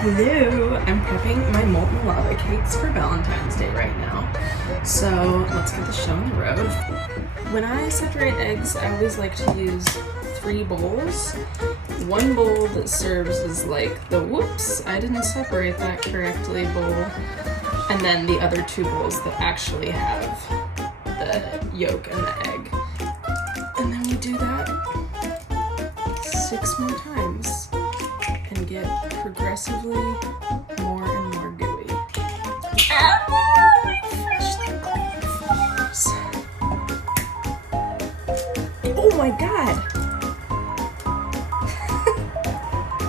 Hello! I'm prepping my molten lava cakes for Valentine's Day right now. So let's get the show on the road. When I separate eggs, I always like to use 3 bowls. One bowl that serves as like the whoops, I didn't separate that correctly bowl. And then the other 2 bowls that actually have the yolk and the egg. And then we do that 6 more times and get progressively more and more gooey. My freshly cleaned floors. Oh my god!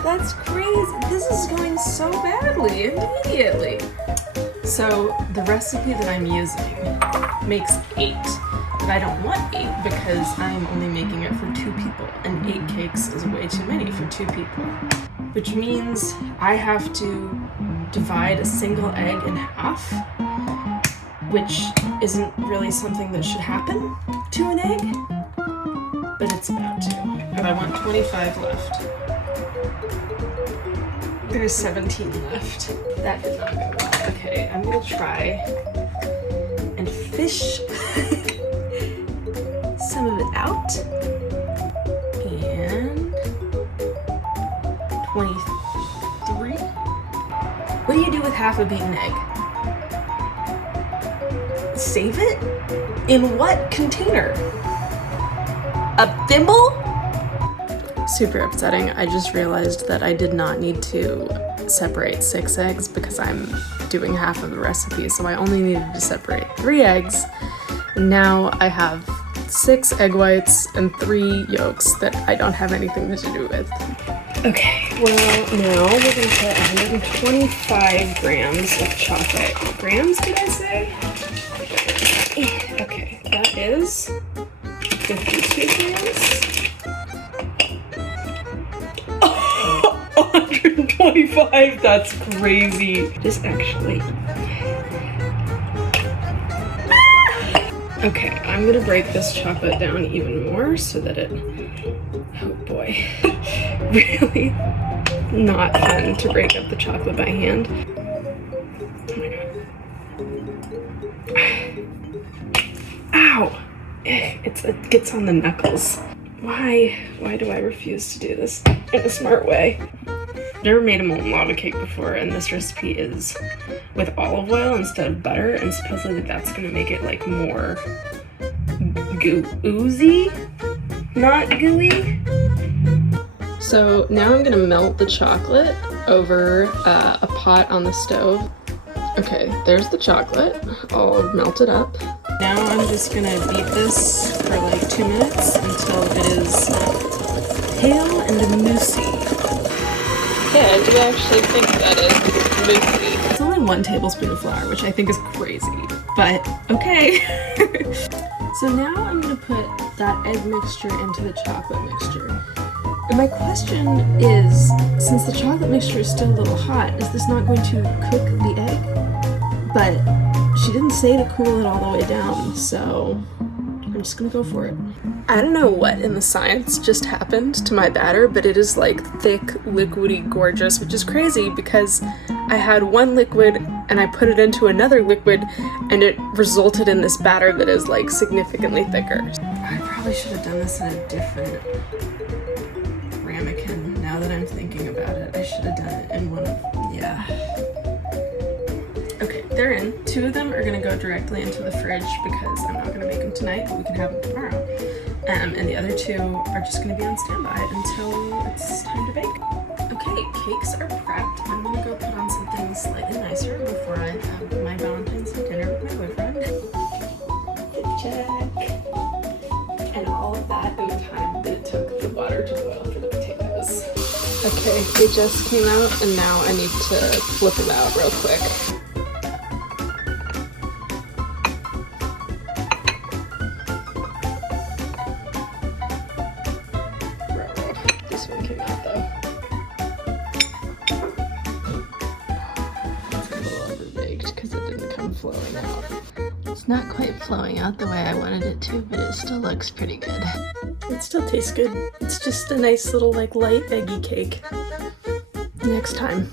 That's crazy. This is going so badly immediately. So the recipe that I'm using makes 8. But I don't want 8 because I'm only making it for 2 people, and 8 cakes is way too many for 2 people. Which means I have to divide a single egg in half, which isn't really something that should happen to an egg, but it's about to. And I want 25 left. There's 17 left. That did not go well. Okay, I'm gonna try and fish some of it out. And 23. What do you do with half a beaten egg? Save it? In what container? A thimble? Super upsetting. I just realized that I did not need to separate 6 eggs because I'm doing half of the recipe, so I only needed to separate 3 eggs. And now I have 6 egg whites and 3 yolks that I don't have anything to do with. Okay, well now we're gonna put 125 grams of chocolate. Grams, did I say? Okay, that is 52 grams. 125, that's crazy. This actually. Okay, I'm gonna break this chocolate down even more so that it, oh boy, really not fun to break up the chocolate by hand. Oh my god. Ow! It gets on the knuckles. Why do I refuse to do this in a smart way? Never made a molten lava cake before, and this recipe is with olive oil instead of butter, and supposedly that's gonna make it like more oozy, not gooey. So now I'm gonna melt the chocolate over a pot on the stove. Okay, there's the chocolate, all melted up. Now I'm just gonna beat this for like 2 minutes until it is pale and moussey. Yeah, I do actually think that is moussey. It's only 1 tablespoon of flour, which I think is crazy, but okay. So now I'm gonna put that egg mixture into the chocolate mixture. And my question is, since the chocolate mixture is still a little hot, is this not going to cook the egg? But she didn't say to cool it all the way down, so I'm just gonna go for it. I don't know what in the science just happened to my batter, but it is like thick, liquidy, gorgeous, which is crazy because I had one liquid and I put it into another liquid and it resulted in this batter that is like significantly thicker. I probably should have done this in a different ramekin. Now that I'm thinking about it, I should have done it in one of, yeah. Okay, they're in. 2 of them are gonna go directly into the fridge because I'm not gonna make them tonight, but we can have them tomorrow. And the other 2 are just gonna be on standby until it's time to bake. Okay, cakes are prepped. I'm gonna go put on something slightly nicer before I have my Valentine's Day dinner with my boyfriend. Check. And all of that in the time that it took the water to boil for the potatoes. Okay, they just came out and now I need to flip them out real quick. This one came out though. It's a little overbaked because it didn't come flowing out. It's not quite flowing out the way I wanted it to, but it still looks pretty good. It still tastes good. It's just a nice little like light eggy cake. Next time.